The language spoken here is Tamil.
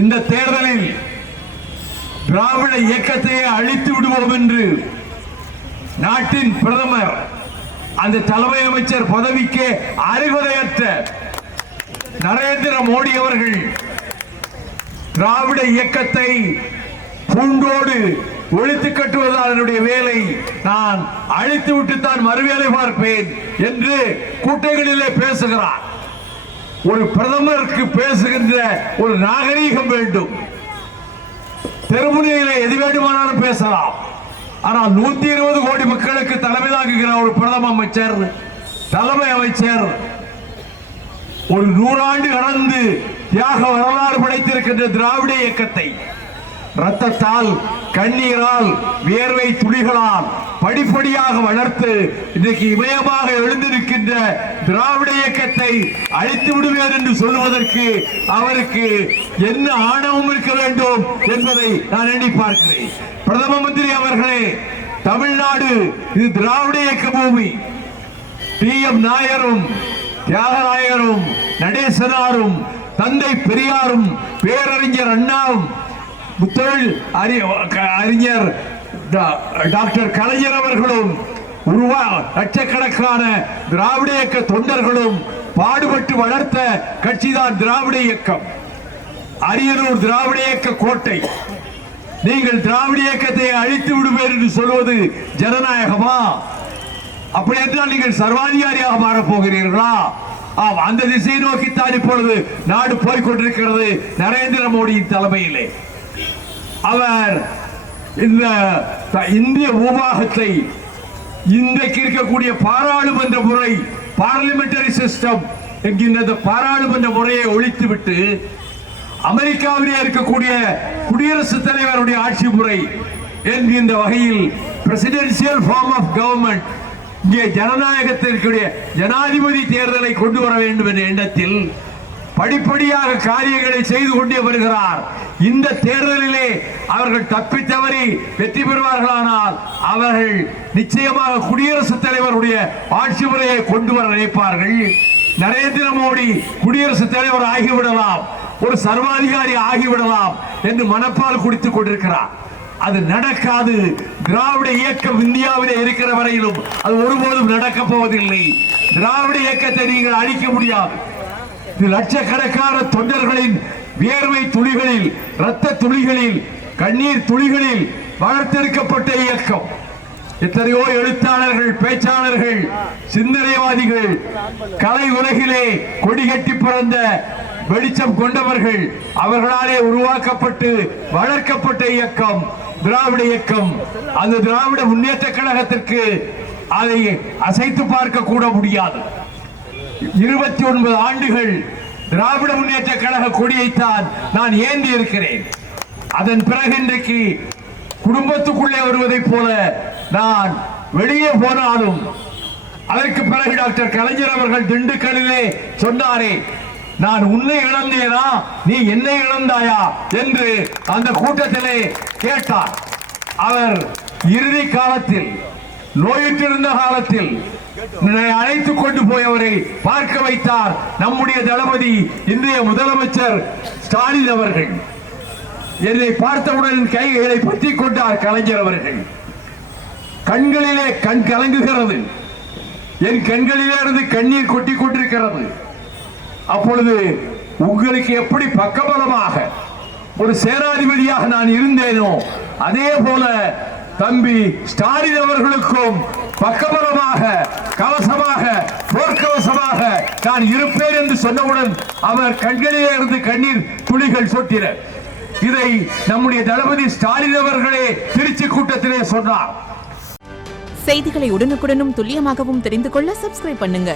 இந்த தேர்தலில் திராவிட இயக்கத்தையே அழித்து விடுவோம் என்று நாட்டின் பிரதமர் அந்த தலைமை அமைச்சர் பதவிக்கு அருகதையற்ற நரேந்திர மோடி அவர்கள் திராவிட இயக்கத்தை பூண்டோடு ஒழித்து கட்டுவதால் என்னுடைய வேலை நான் அழித்து விட்டுத்தான் மறுவேலை பார்ப்பேன் என்று கூட்டங்களிலே பேசுகிறார். ஒரு பிரதமருக்கு பேசுகின்ற ஒரு நாகரீகம் வேண்டும். தெருமுனையிலே எது வேண்டுமானாலும் பேசலாம். ஆனால் 120 கோடி மக்களுக்கு தலைமை தாங்குகிற ஒரு பிரதம அமைச்சர் தலைமை அமைச்சர் ஒரு 100 ஆண்டு கடந்து தியாக வரலாறு படைத்திருக்கின்ற திராவிட இயக்கத்தை ரத்தத்தால் கண்ணீரால் வியர்வை துளிகளால் படிப்படியாக வளர்த்து இன்றைக்கு இமயமாக எழுந்திருக்கின்ற திராவிட இயக்கத்தை அழித்து விடுவேன் என்று சொல்வதற்கு அவருக்கு என்ன ஆணவம் இருக்க வேண்டும் என்பதை நான் எண்ணி பார்க்கிறேன். பிரதம மந்திரி அவர்களே, தமிழ்நாடு இது திராவிட இயக்க பூமி. டி.எம். நாயரும் தியாகராயரும் நடேசனாரும் தந்தை பெரியாரும் பேரறிஞர் அண்ணாவும் முத்தமிழ் அறிஞர் டாக்டர் கலைஞர் அவர்களும் லட்சக்கணக்கான திராவிட இயக்க தொண்டர்களும் பாடுபட்டு வளர்த்த கட்சிதான் திராவிட இயக்கம். அரியலூர் திராவிட இயக்க கோட்டை. நீங்கள் திராவிட இயக்கத்தை அழித்து விடுவேன் என்று சொல்வது ஜனநாயகமா? அப்படி என்றால் நீங்கள் சர்வாதிகாரியாக மாறப் போகிறீர்களா? அந்த திசையை நோக்கித்தான் இப்பொழுது நாடு போய்கொண்டிருக்கிறது நரேந்திர மோடியின் தலைமையிலே. அவர் இந்த இந்திய பூபாகத்தை இன்றைக்கு இருக்கக்கூடிய பாராளுமன்ற முறை பார்லிமெண்டரி சிஸ்டம் என்கின்ற பாராளுமன்ற முறையை ஒழித்துவிட்டு அமெரிக்காவிலே இருக்கக்கூடிய குடியரசுத் தலைவருடைய ஆட்சி முறை என்கின்ற வகையில் பிரசிடென்சியல் ஃபார்ம் ஆஃப் கவர்மெண்ட் இங்கே ஜனநாயகத்திற்குரிய ஜனாதிபதி தேர்தலை கொண்டு வர வேண்டும் என்ற எண்ணத்தில் படிப்படியாக காரியங்களை செய்து கொண்டே வருகிறார். இந்த தேர்தலிலே அவர்கள் தப்பி தவறி வெற்றி பெறுவார்களானால் அவர்கள் நிச்சயமாக குடியரசுத் தலைவருடைய ஆட்சி முறையை கொண்டு வர நினைப்பார்கள். நரேந்திர மோடி குடியரசுத் தலைவர் ஆகிவிடலாம், ஒரு சர்வாதிகாரி ஆகிவிடலாம் என்று மனப்பால் குடித்துக் கொண்டிருக்கிறார். அது நடக்காது. திராவிட இயக்கம் இந்தியாவிலே இருக்கிற வரையிலும் அது ஒருபோதும் நடக்கப் போவதில்லை. திராவிட இயக்கத்தை நீங்கள் அழிக்க முடியாது. லட்சக்கணக்கான தொண்டர்களின் வியர்வை துளிகளில், இரத்த துளிகளில், கண்ணீர் துளிகளில் வளர்த்தெடுக்கப்பட்ட இயக்கம். எத்தனையோ எழுத்தாளர்கள், பேச்சாளர்கள், சிந்தனைவாதிகள், கலை உலகிலே கொடிகட்டி பிறந்த வெளிச்சம் கொண்டவர்கள், அவர்களாலே உருவாக்கப்பட்டு வளர்க்கப்பட்ட இயக்கம் திராவிட இயக்கம். அந்த திராவிட முன்னேற்ற கழகத்திற்கு அதை அசைத்து பார்க்க கூட முடியாது. 29 ஆண்டுகள் திராவிட முன்னேற்ற கழக கொடியைத்தான் நான் ஏந்தி இருக்கிறேன். அதன் பிறகு இன்றைக்கு குடும்பத்துக்குள்ளே வருவதைப் போல நான் வெளியே போனாலும், அதற்கு பிறகு டாக்டர் கலைஞர் அவர்கள் திண்டுக்கல்லிலே சொன்னாரே, நான் உன்னை இழந்தேனா நீ என்னை இழந்தாயா என்று அந்த கூட்டத்திலே கேட்டார். அவர் இறுதி காலத்தில், நோயுற்றிருந்த காலத்தில் அழைத்துக் கொண்டு போய் அவரை பார்க்க வைத்தார் நம்முடைய தளபதி இன்றைய முதலமைச்சர் ஸ்டாலின் அவர்கள். என்னை பார்த்தவுடன் கைகளை பற்றிக் கொண்டார் கலைஞர் அவர்கள். கண்களிலே கண் கலங்குகிறது, என் கண்களிலே இருந்து கண்ணீர் கொட்டி கொண்டிருக்கிறது. அப்பொழுது உங்களுக்கு எப்படி பக்கபலமாக ஒரு சேனாதிபதியாக நான் இருந்தேனோ அதே போல தம்பி ஸ்டாலின் அவர்களுக்கும் பக்கபலமாக, கவசமாக, போர்க்கவசமாக நான் இருப்பேன் என்று சொன்னவுடன் அவர் கண்களிலே இருந்து கண்ணீர் துளிகள் சொட்டின. இதை நம்முடைய தளபதி ஸ்டாலின் அவர்களே திருச்சி கூட்டத்திலே சொன்னார். செய்திகளை உடனுக்குடனும் துல்லியமாகவும் தெரிந்து கொள்ள சப்ஸ்கிரைப் பண்ணுங்க.